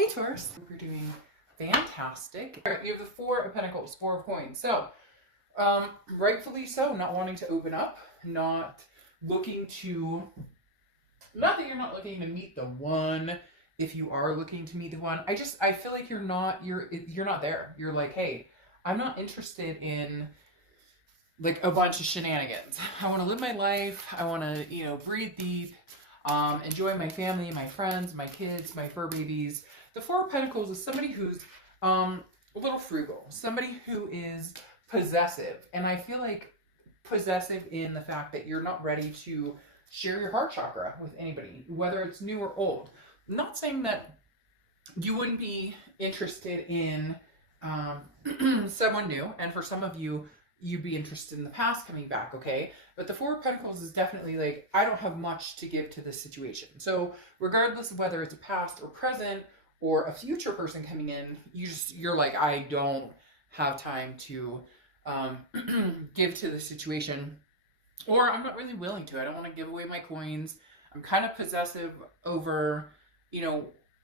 Hey Taurus, we're doing fantastic. All right, you have the Four of Pentacles, Four of Coins. So, rightfully so, not wanting to open up, not looking to, not that you're not looking to meet the one. If you are looking to meet the one, I feel like you're not there. You're like, hey, I'm not interested in like a bunch of shenanigans. I want to live my life. I want to, breathe deep, enjoy my family, my friends, my kids, my fur babies. The Four of Pentacles is somebody who's a little frugal, somebody who is possessive. And I feel like possessive in the fact that you're not ready to share your heart chakra with anybody, whether it's new or old. I'm not saying that you wouldn't be interested in someone new, and for some of you, you'd be interested in the past coming back, okay? But the Four of Pentacles is definitely like, I don't have much to give to this situation. So regardless of whether it's a past or present or a future person coming in, you're like, I don't have time to give to the situation, or I'm not really willing to. I don't want to give away my coins. I'm kind of possessive over,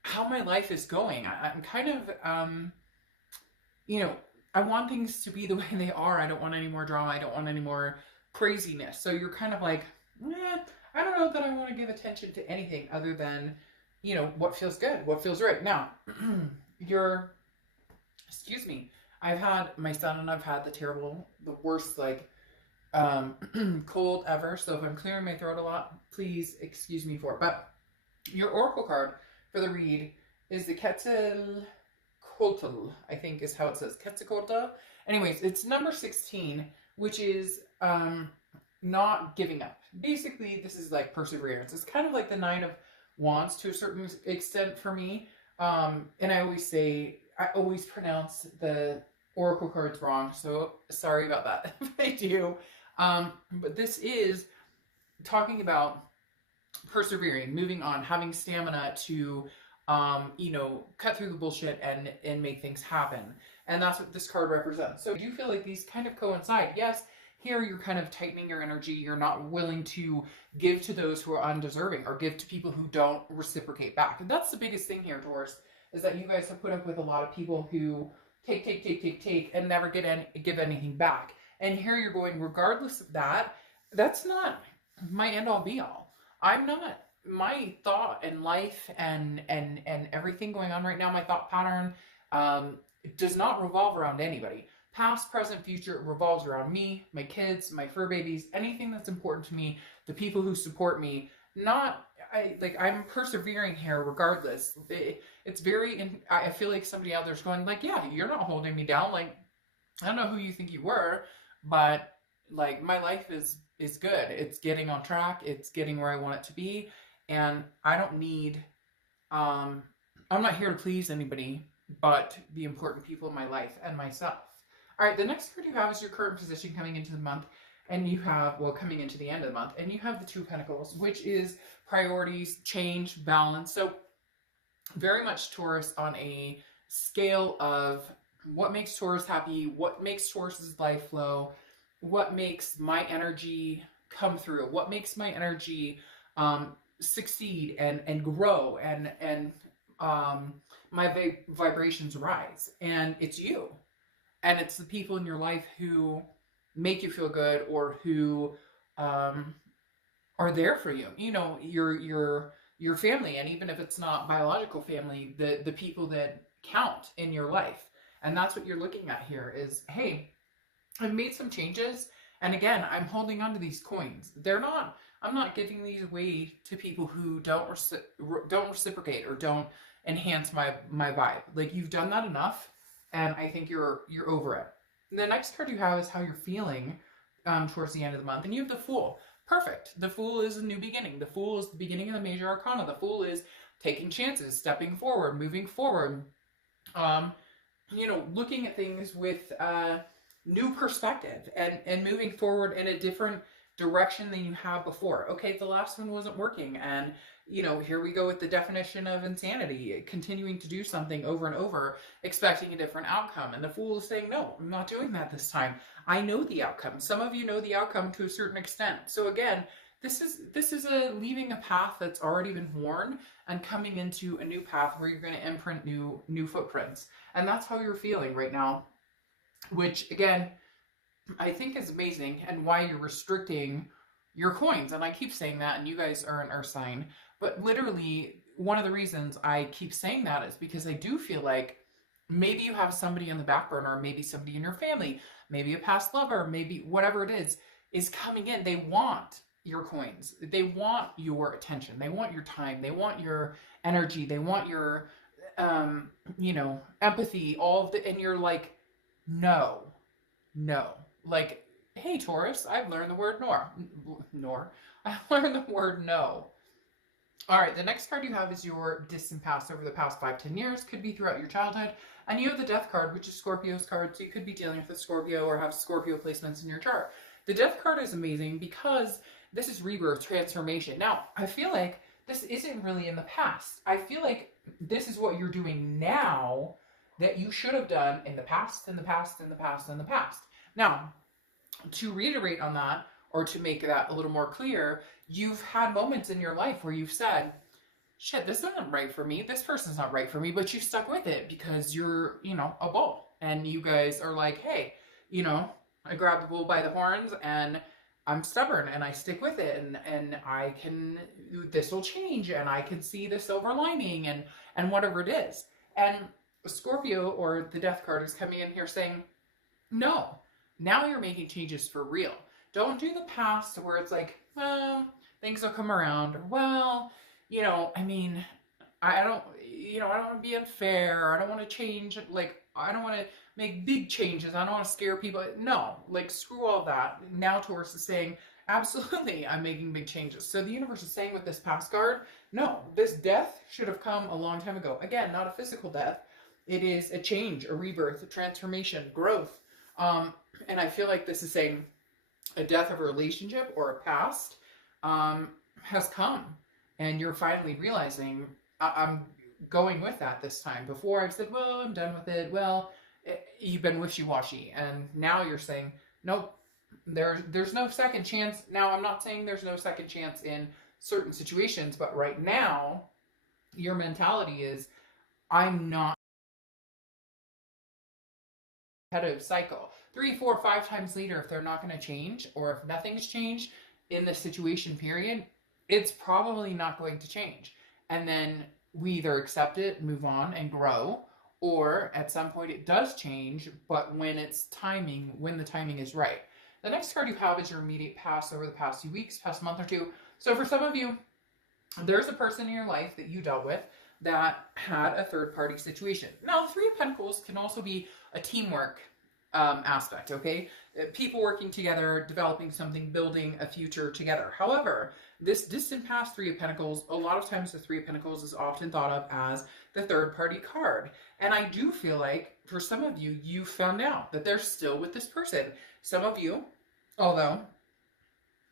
how my life is going. I'm kind of, I want things to be the way they are. I don't want any more drama. I don't want any more craziness. So you're kind of like, I don't know that I want to give attention to anything other than, what feels good, what feels right. Now, I've had my son and I've had the worst, cold ever. So if I'm clearing my throat a lot, please excuse me for it. But your oracle card for the read is the Quetzalcoatl, I think is how it says. Quetzalcoatl. Anyways, it's number 16, which is not giving up. Basically, this is like perseverance. It's kind of like the Nine of Wands to a certain extent for me. And I always pronounce the oracle cards wrong, so sorry about that if I do. But this is talking about persevering, moving on, having stamina to cut through the bullshit and make things happen. And that's what this card represents. So I do feel like these kind of coincide. Yes, here you're kind of tightening your energy. You're not willing to give to those who are undeserving or give to people who don't reciprocate back. And that's the biggest thing here, Taurus, is that you guys have put up with a lot of people who take and never give anything back. And here you're going, regardless of that, that's not my end all be all. My thought and life and everything going on right now, my thought pattern does not revolve around anybody. Past, present, future, it revolves around me, my kids, my fur babies, anything that's important to me, the people who support me. I'm persevering here regardless. I feel like somebody out there's going like, yeah, you're not holding me down. Like, I don't know who you think you were, but like my life is good. It's getting on track. It's getting where I want it to be. And I don't need, I'm not here to please anybody, but the important people in my life and myself. All right, the next card you have is your current position coming into the month. And you have, coming into the end of the month. And you have the Two of Pentacles, which is priorities, change, balance. So very much Taurus on a scale of what makes Taurus happy, what makes Taurus's life flow, what makes my energy come through, what makes my energy succeed and grow and my vibrations rise. And it's you. And it's the people in your life who make you feel good or who are there for you. Your family, and even if it's not biological family, the people that count in your life. And that's what you're looking at here is, hey, I've made some changes. And again, I'm holding on to these coins. I'm not giving these away to people who don't reciprocate or don't enhance my vibe. Like, you've done that enough. And I think you're over it. The next card you have is how you're feeling towards the end of the month. And you have the Fool. Perfect. The Fool is a new beginning. The Fool is the beginning of the major arcana. The Fool is taking chances, stepping forward, moving forward. Looking at things with new perspective and moving forward in a different direction than you have before. Okay, the last one wasn't working. And, here we go with the definition of insanity, continuing to do something over and over, expecting a different outcome. And the Fool is saying, no, I'm not doing that this time. I know the outcome. Some of you know the outcome to a certain extent. So again, this is a leaving a path that's already been worn and coming into a new path where you're going to imprint new footprints. And that's how you're feeling right now, which again, I think is amazing, and why you're restricting your coins. And I keep saying that, and you guys are an earth sign, but literally one of the reasons I keep saying that is because I do feel like maybe you have somebody on the back burner, maybe somebody in your family, maybe a past lover, maybe whatever it is coming in. They want your coins. They want your attention. They want your time. They want your energy. They want your, empathy, all of the, and you're like, no, no. Like, hey, Taurus, I've learned the word I've learned the word no. All right, the next card you have is your distant past over the past 5-10 years. Could be throughout your childhood. And you have the Death card, which is Scorpio's card. So you could be dealing with a Scorpio or have Scorpio placements in your chart. The Death card is amazing because this is rebirth, transformation. Now, I feel like this isn't really in the past. I feel like this is what you're doing now that you should have done in the past, in the past, in the past, in the past. Now, to reiterate on that, or to make that a little more clear, you've had moments in your life where you've said, shit, this isn't right for me. This person's not right for me, but you've stuck with it because you're, a bull. And you guys are like, hey, I grab the bull by the horns and I'm stubborn and I stick with it, and I can, this will change and I can see the silver lining and whatever it is. And Scorpio, or the Death card, is coming in here saying, no, now you're making changes for real. Don't do the past where it's like, well, things will come around, or well, I don't, I don't want to be unfair. I don't want to change, I don't want to make big changes. I don't want to scare people. No, screw all that. Now Taurus is saying, absolutely, I'm making big changes. So the universe is saying with this past card, no, this death should have come a long time ago. Again, not a physical death. It is a change, a rebirth, a transformation, growth. And I feel like this is saying a death of a relationship or a past has come. And you're finally realizing, I'm going with that this time. Before I've said, well, I'm done with it. Well, you've been wishy-washy. And now you're saying, nope, there's no second chance. Now, I'm not saying there's no second chance in certain situations, but right now, your mentality is, I'm not repetitive cycle. 3, 4, 5 times later, if they're not going to change, or if nothing's changed in the situation period, it's probably not going to change. And then we either accept it, move on, and grow, or at some point it does change, but when the timing is right. The next card you have is your immediate past over the past few weeks, past month or two. So for some of you, there's a person in your life that you dealt with that had a third-party situation. Now, the Three of Pentacles can also be a teamwork aspect, okay? People working together, developing something, building a future together. However, this distant past Three of Pentacles, a lot of times the Three of Pentacles is often thought of as the third-party card. And I do feel like, for some of you, you found out that they're still with this person. Some of you, although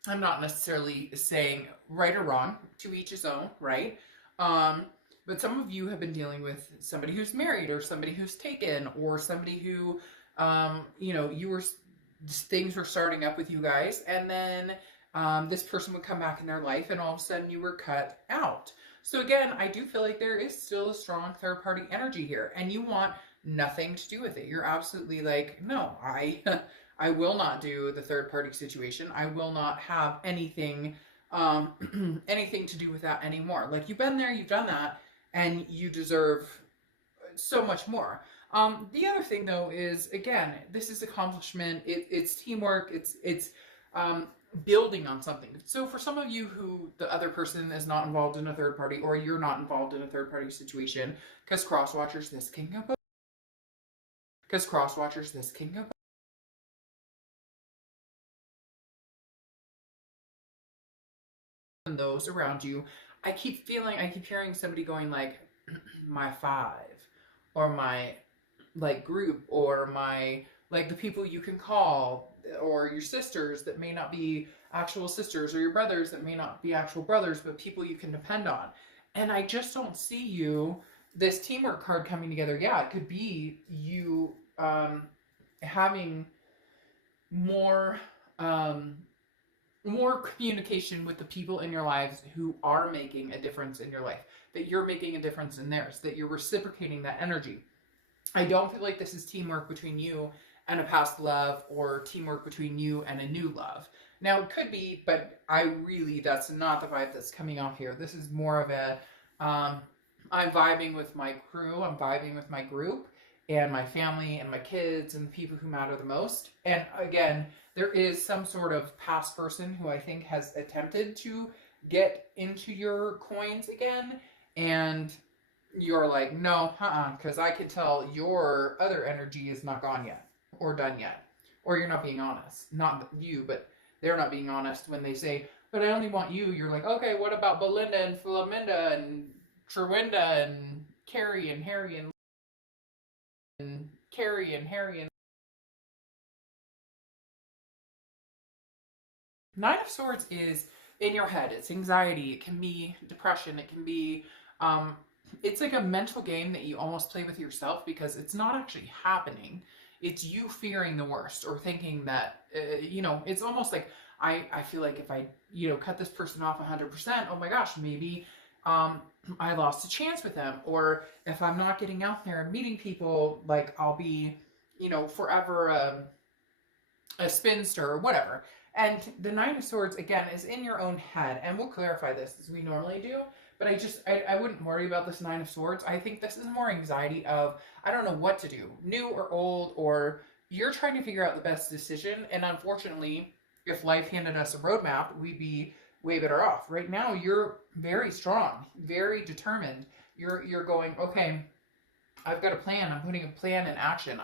I'm not necessarily saying right or wrong, to each his own, right? But some of you have been dealing with somebody who's married, or somebody who's taken, or somebody who, things were starting up with you guys, and then this person would come back in their life, and all of a sudden you were cut out. So again, I do feel like there is still a strong third-party energy here, and you want nothing to do with it. You're absolutely like, no, I will not do the third-party situation. I will not have anything anything to do with that anymore. Like, you've been there, you've done that, and you deserve so much more. The other thing, though, is, again, this is accomplishment. It's teamwork. It's building on something. So for some of you who the other person is not involved in a third party, or you're not involved in a third party situation, because cross-watchers, this can go both. Because cross-watchers, this can go both. And those around you, I keep hearing somebody going like, my 5, or my group, or my the people you can call, or your sisters that may not be actual sisters, or your brothers that may not be actual brothers, but people you can depend on. And I just don't see this teamwork card coming together. Yeah, it could be you having more more communication with the people in your lives who are making a difference in your life, that you're making a difference in theirs, that you're reciprocating that energy. I don't feel like this is teamwork between you and a past love, or teamwork between you and a new love. Now, it could be, but that's not the vibe that's coming off here. This is more of a, I'm vibing with my crew, I'm vibing with my group, and my family, and my kids, and the people who matter the most. And again, there is some sort of past person who I think has attempted to get into your coins again, and you're like, no, because I can tell your other energy is not gone yet, or done yet, or you're not being honest. Not you, but they're not being honest when they say, but I only want you. You're like, okay, what about Belinda and Flaminda and Trewinda and Carrie and Harry and Carrie and Harry and Nine of Swords is in your head. It's anxiety. It can be depression. It can be, it's like a mental game that you almost play with yourself, because it's not actually happening. It's you fearing the worst, or thinking that, it's almost like, I feel like if I, cut this person off 100%, oh my gosh, maybe I lost a chance with them. Or if I'm not getting out there and meeting people, like I'll be, forever a spinster or whatever. And the Nine of Swords, again, is in your own head. And we'll clarify this as we normally do. But I wouldn't worry about this Nine of Swords. I think this is more anxiety of, I don't know what to do, new or old, or you're trying to figure out the best decision. And unfortunately, if life handed us a roadmap, we'd be way better off. Right now, you're very strong, very determined. You're going, okay, I've got a plan. I'm putting a plan in action.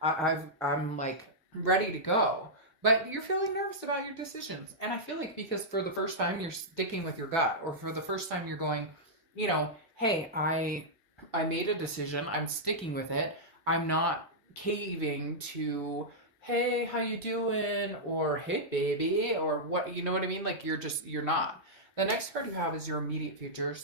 I'm like ready to go. But you're feeling nervous about your decisions. And I feel like because for the first time you're sticking with your gut, or for the first time you're going, hey, I made a decision, I'm sticking with it. I'm not caving to, hey, how you doing? Or hey baby, or what, you know what I mean? Like you're not. The next card you have is your immediate future.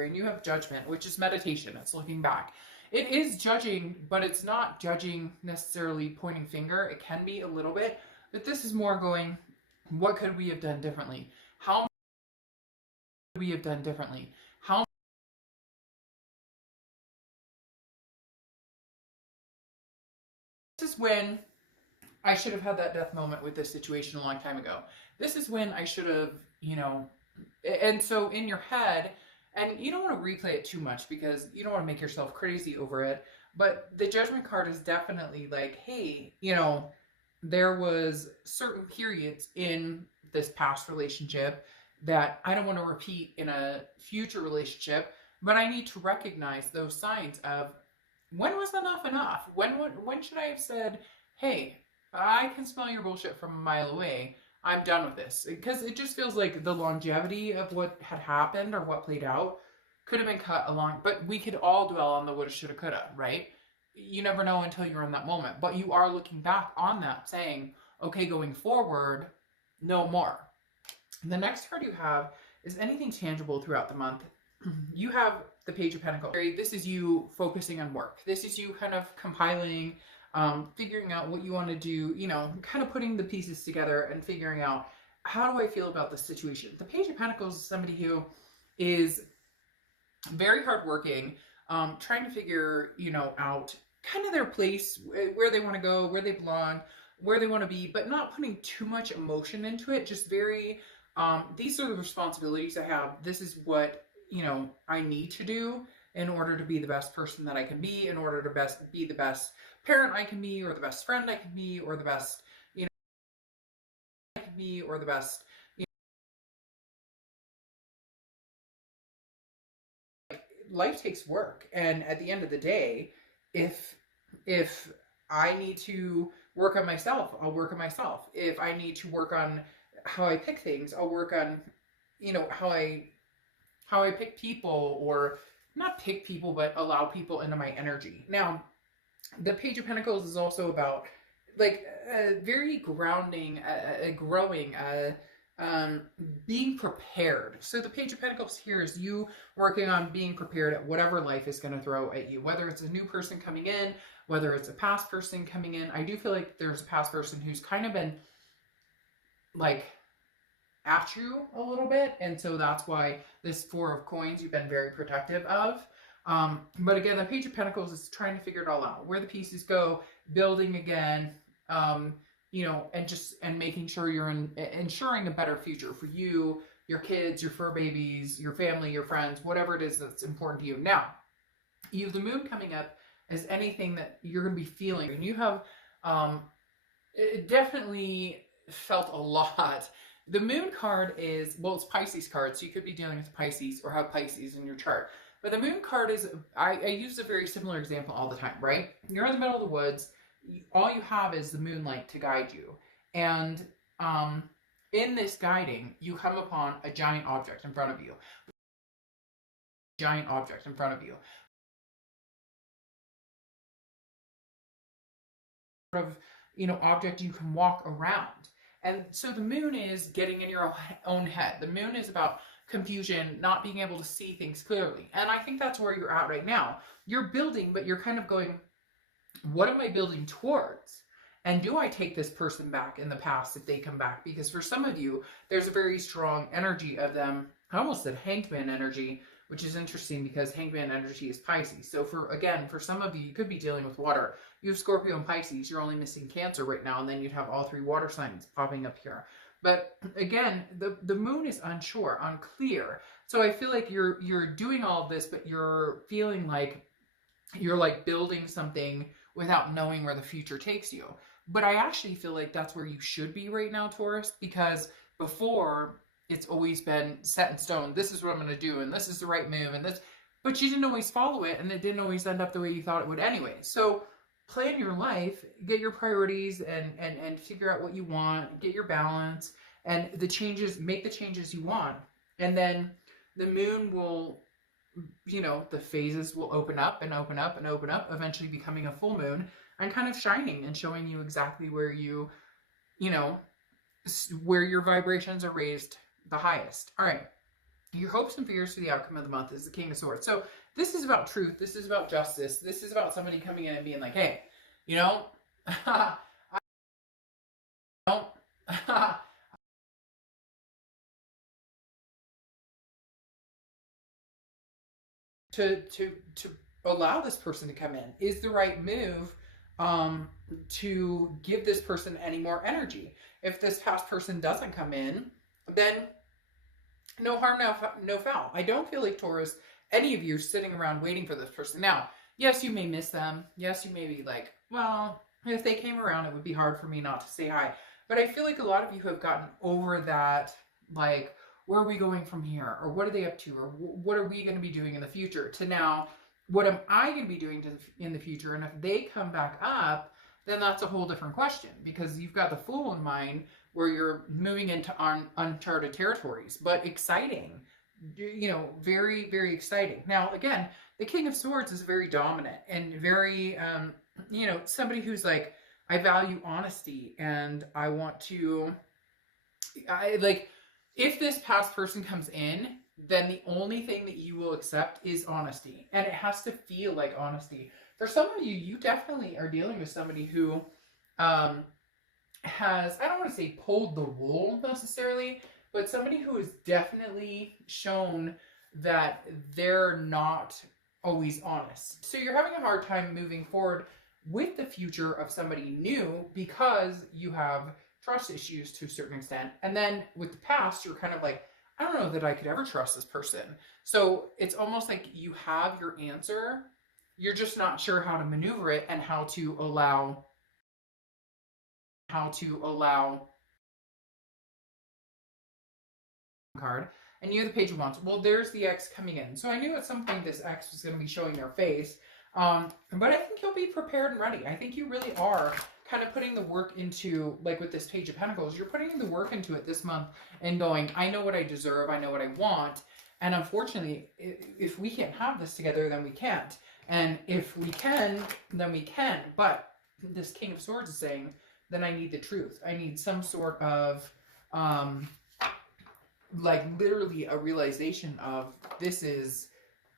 And you have Judgment, which is meditation. It's looking back. It is judging, but it's not judging necessarily pointing finger. It can be a little bit, but this is more going, what could we have done differently? How could we have done differently? How This is when I should have had that death moment with this situation a long time ago. This is when I should have, and so in your head, and you don't want to replay it too much because you don't want to make yourself crazy over it. But the Judgment card is definitely like, hey, there was certain periods in this past relationship that I don't want to repeat in a future relationship, but I need to recognize those signs of, when was enough enough? When should I have said, hey, I can smell your bullshit from a mile away. I'm done with this. Because it just feels like the longevity of what had happened, or what played out, could have been cut along. But we could all dwell on the woulda, shoulda, coulda, right? You never know until you're in that moment. But you are looking back on that saying, okay, going forward, no more. The next card you have is anything tangible throughout the month. You have the Page of Pentacles. This is you focusing on work. This is you kind of compiling, figuring out what you want to do, kind of putting the pieces together and figuring out, how do I feel about this situation? The Page of Pentacles is somebody who is very hardworking, trying to figure, out kind of their place, where they want to go, where they belong, where they want to be, but not putting too much emotion into it. Just very, these are the responsibilities I have. This is what, I need to do in order to be the best person that I can be, in order to be the best parent I can be, or the best friend I can be, or the best, I can be, or the best, life takes work. And at the end of the day, if I need to work on myself, I'll work on myself. If I need to work on how I pick things, I'll work on, how I pick people, or not pick people, but allow people into my energy. Now, the Page of Pentacles is also about like very grounding, growing, being prepared. So the Page of Pentacles here is you working on being prepared at whatever life is going to throw at you, whether it's a new person coming in, whether it's a past person coming in. I do feel like there's a past person who's kind of been like at you a little bit. And so that's why this Four of Coins you've been very protective of. But again, the Page of Pentacles is trying to figure it all out, where the pieces go, building again, you know, and making sure you're ensuring a better future for you, your kids, your fur babies, your family, your friends, whatever it is that's important to you. Now, you have the moon coming up as anything that you're going to be feeling. And you have it definitely felt a lot. The moon card is, well, it's Pisces card, so you could be dealing with Pisces or have Pisces in your chart. But the moon card is, I use a very similar example all the time, right? You're in the middle of the woods. All you have is the moonlight to guide you. And in this guiding, you come upon a giant object in front of you. Giant object in front of you. Of, you know, object you can walk around. And so the moon is getting in your own head. The moon is about confusion, not being able to see things clearly. And I think that's where you're at right now. You're building, but you're kind of going, what am I building towards? And do I take this person back in the past if they come back? Because for some of you, there's a very strong energy of them. I almost said Hangman energy, which is interesting because Hangman energy is Pisces. So for some of you, you could be dealing with water. You have Scorpio and Pisces. You're only missing Cancer right now, and then you'd have all three water signs popping up here. But again, the moon is unsure, unclear. So I feel like you're doing all of this, but you're feeling like you're like building something without knowing where the future takes you. But I actually feel like that's where you should be right now, Taurus, because before it's always been set in stone. This is what I'm going to do, and this is the right move, and this. But you didn't always follow it, and it didn't always end up the way you thought it would anyway. So plan your life, get your priorities, and figure out what you want, get your balance, and the changes, make the changes you want. And then the moon will, you know, the phases will open up and open up and open up, eventually becoming a full moon and kind of shining and showing you exactly where you know, where your vibrations are raised the highest. All right. Your hopes and fears for the outcome of the month is the King of Swords. So this is about truth. This is about justice. This is about somebody coming in and being like, hey, you know, I don't, to allow this person to come in is the right move to give this person any more energy. If this past person doesn't come in, then no harm, no foul. I don't feel like, Taurus, any of you are sitting around waiting for this person. Now, yes, you may miss them. Yes, you may be like, well, if they came around, it would be hard for me not to say hi. But I feel like a lot of you have gotten over that, like, where are we going from here? Or what are they up to? Or what are we going to be doing in the future? To now, what am I going to be doing in the future? And if they come back up, then that's a whole different question, because you've got the Fool in mind where you're moving into uncharted territories, but exciting, you know, very, very exciting. Now, again, the King of Swords is very dominant and very, you know, somebody who's like, I value honesty and I want to, if this past person comes in, then the only thing that you will accept is honesty. And it has to feel like honesty. For some of you, you definitely are dealing with somebody who has, I don't want to say pulled the wool necessarily, but somebody who has definitely shown that they're not always honest. So you're having a hard time moving forward with the future of somebody new because you have trust issues to a certain extent. And then with the past, you're kind of like, I don't know that I could ever trust this person. So it's almost like you have your answer. You're just not sure how to maneuver it and how to allow card. And you have the Page of Wands. Well, there's the X coming in. So I knew at some point this X was going to be showing their face. But I think you'll be prepared and ready. I think you really are kind of putting the work into, like with this Page of Pentacles, you're putting the work into it this month and going, I know what I deserve. I know what I want. And unfortunately, if we can't have this together, then we can't. And if we can, then we can. But this King of Swords is saying, then I need the truth. I need some sort of, like literally a realization of this is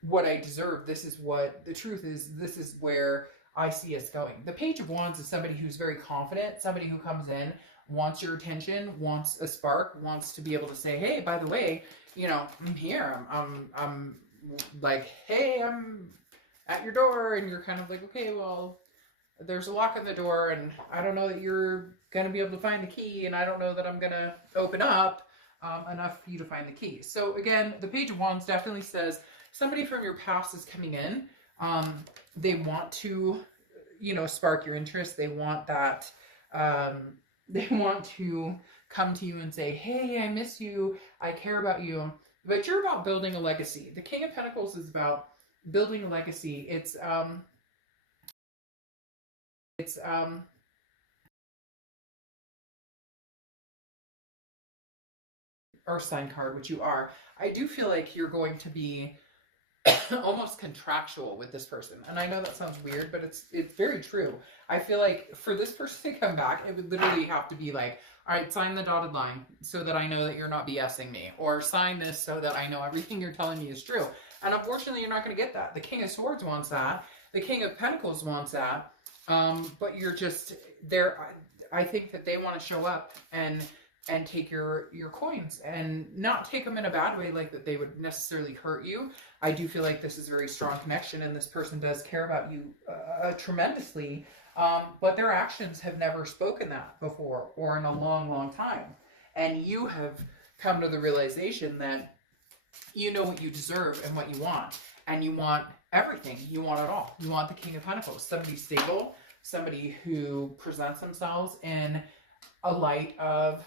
what I deserve. This is what the truth is. This is where I see us going. The Page of Wands is somebody who's very confident, somebody who comes in wants your attention, wants a spark, wants to be able to say, hey, by the way, you know, I'm here. I'm like, hey, I'm at your door. And you're kind of like, okay, well, there's a lock on the door and I don't know that you're going to be able to find the key. And I don't know that I'm going to open up enough for you to find the key. So again, the Page of Wands definitely says somebody from your past is coming in. They want to, you know, spark your interest. They want that, they want to come to you and say, hey, I miss you. I care about you. But you're about building a legacy. The King of Pentacles is about building a legacy. It's Earth sign card, which you are. I do feel like you're going to be almost contractual with this person. And I know that sounds weird, but it's very true. I feel like for this person to come back, it would literally have to be like, all right, sign the dotted line so that I know that you're not BSing me, or sign this so that I know everything you're telling me is true. And unfortunately, you're not going to get that. The King of Swords wants that. The King of Pentacles wants that. But you're just there. I think that they want to show up and take your coins, and not take them in a bad way, like that they would necessarily hurt you. I do feel like this is a very strong connection, and this person does care about you tremendously, but their actions have never spoken that before, or in a long, long time. And you have come to the realization that you know what you deserve and what you want, and you want everything. You want it all. You want the King of Pentacles, somebody stable, somebody who presents themselves in a light of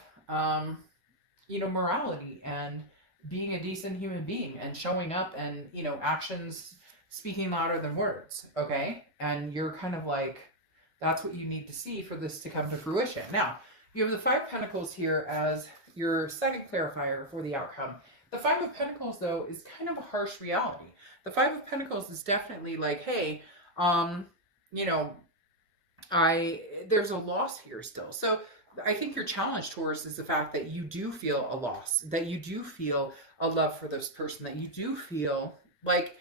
you know, morality and being a decent human being and showing up, and, you know, actions speaking louder than words. Okay. And you're kind of like, that's what you need to see for this to come to fruition. Now, you have the Five of Pentacles here as your second clarifier for the outcome. The Five of Pentacles, though, is kind of a harsh reality. The Five of Pentacles is definitely like, hey, you know, there's a loss here still. So I think your challenge, Taurus, is the fact that you do feel a loss, that you do feel a love for this person, that you do feel like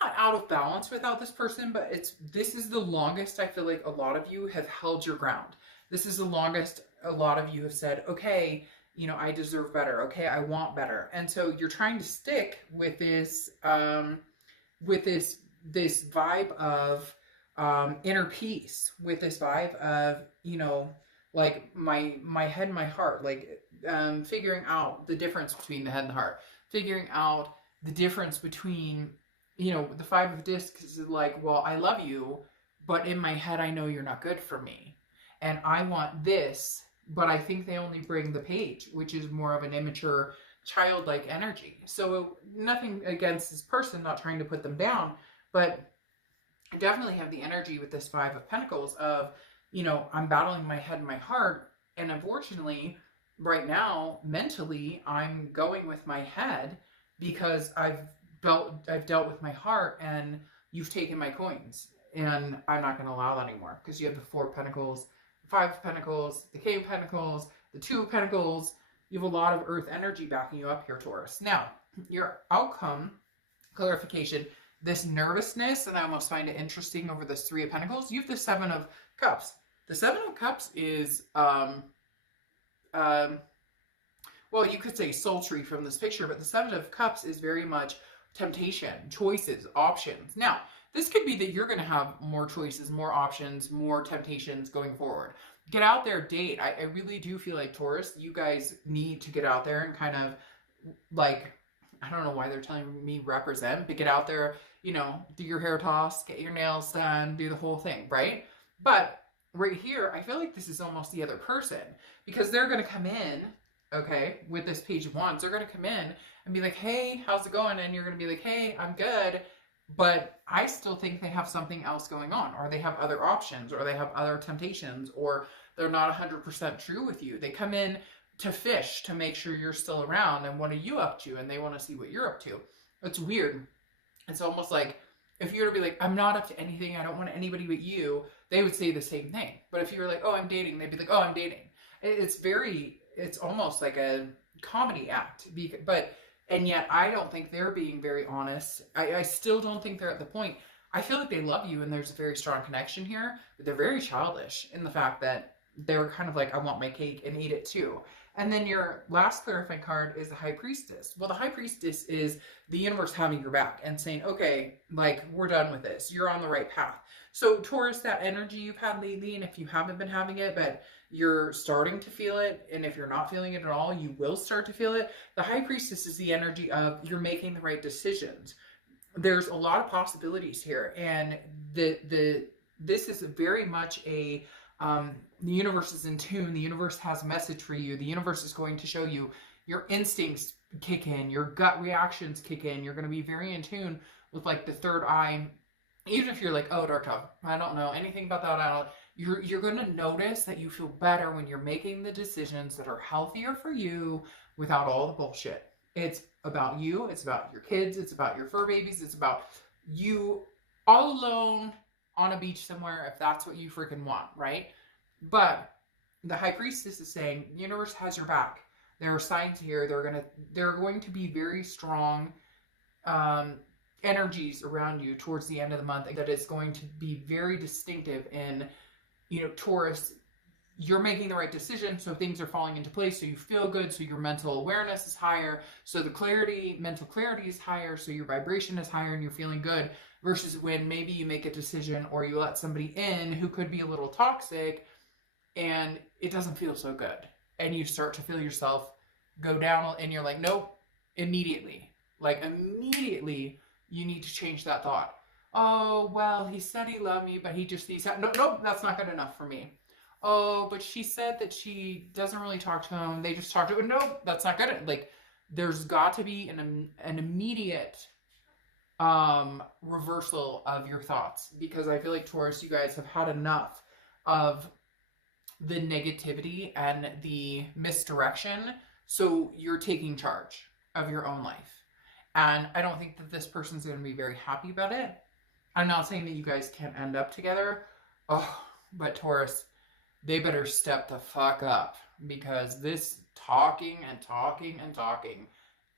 not out of balance without this person, but this is the longest I feel like a lot of you have held your ground. This is the longest a lot of you have said, okay, you know, I deserve better. Okay, I want better. And so you're trying to stick with this this vibe of inner peace, with this vibe of, you know, like my head and my heart, like figuring out the difference between the head and the heart, figuring out the difference between, you know, the Five of Discs is like, well, I love you, but in my head I know you're not good for me, and I want this, but I think they only bring the Page, which is more of an immature, childlike energy. So nothing against this person, not trying to put them down, but I definitely have the energy with this Five of Pentacles of, you know, I'm battling my head and my heart, and unfortunately, right now, mentally, I'm going with my head because I've dealt with my heart, and you've taken my coins, and I'm not going to allow that anymore, because you have the Four of Pentacles, the Five of Pentacles, the King of Pentacles, the Two of Pentacles. You have a lot of earth energy backing you up here, Taurus. Now, your outcome clarification, this nervousness, and I almost find it interesting over this Three of Pentacles, you have the Seven of Cups. The Seven of Cups is, well, you could say sultry from this picture, but the Seven of Cups is very much temptation, choices, options. Now, this could be that you're going to have more choices, more options, more temptations going forward. Get out there, date. I really do feel like, Taurus, you guys need to get out there and kind of, like, I don't know why they're telling me represent, but get out there, you know, do your hair toss, get your nails done, do the whole thing, right? But right here, I feel like this is almost the other person, because they're going to come in, okay, with this Page of Wands. They're going to come in and be like, hey, how's it going? And you're going to be like, hey, I'm good. But I still think they have something else going on, or they have other options, or they have other temptations, or they're not 100% true with you. They come in to fish, to make sure you're still around, and what are you up to? And they want to see what you're up to. It's weird. It's almost like, if you were to be like, I'm not up to anything, I don't want anybody but you, they would say the same thing. But if you were like, oh, I'm dating, they'd be like, oh, I'm dating. It's almost like a comedy act. And yet I don't think they're being very honest. I still don't think they're at the point. I feel like they love you and there's a very strong connection here, but they're very childish in the fact that they were kind of like, I want my cake and eat it too. And then your last clarifying card is the High Priestess. Well, the High Priestess is the universe having your back and saying, okay, like, we're done with this. You're on the right path. So Taurus, that energy you've had lately, and if you haven't been having it, but you're starting to feel it, and if you're not feeling it at all, you will start to feel it. The High Priestess is the energy of you're making the right decisions. There's a lot of possibilities here, and this is very much a the universe is in tune. The universe has a message for you. The universe is going to show you. Your instincts kick in, your gut reactions kick in. You're going to be very in tune with like the third eye. Even if you're like, oh, dark cloud, I don't know anything about that. You're going to notice that you feel better when you're making the decisions that are healthier for you without all the bullshit. It's about you. It's about your kids. It's about your fur babies. It's about you all alone on a beach somewhere, if that's what you freaking want, right? But the High Priestess is saying the universe has your back. There are signs here. They're going to be very strong energies around you towards the end of the month that is going to be very distinctive in, Taurus, you're making the right decision, so things are falling into place, so you feel good, so your mental awareness is higher, so the mental clarity is higher, so your vibration is higher and you're feeling good, versus when maybe you make a decision or you let somebody in who could be a little toxic and it doesn't feel so good. And you start to feel yourself go down and you're like, nope, immediately. Like immediately you need to change that thought. Oh, well, he said he loved me, but he's nope, that's not good enough for me. Oh, but she said that she doesn't really talk to him. They just talk to him. Nope, that's not good. Like there's got to be an immediate reversal of your thoughts, because I feel like Taurus, you guys have had enough of the negativity and the misdirection. So you're taking charge of your own life. And I don't think that this person's going to be very happy about it. I'm not saying that you guys can't end up together. Oh, but Taurus, they better step the fuck up, because this talking and talking and talking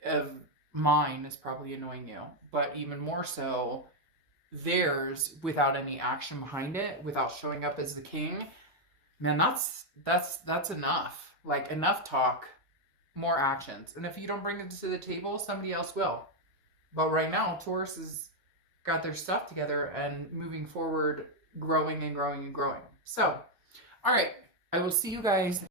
of mine is probably annoying you. But even more so, theirs, without any action behind it, without showing up as the king, man, that's enough. Like, enough talk, more actions. And if you don't bring it to the table, somebody else will. But right now, Taurus has got their stuff together and moving forward, growing and growing and growing. So, all right, I will see you guys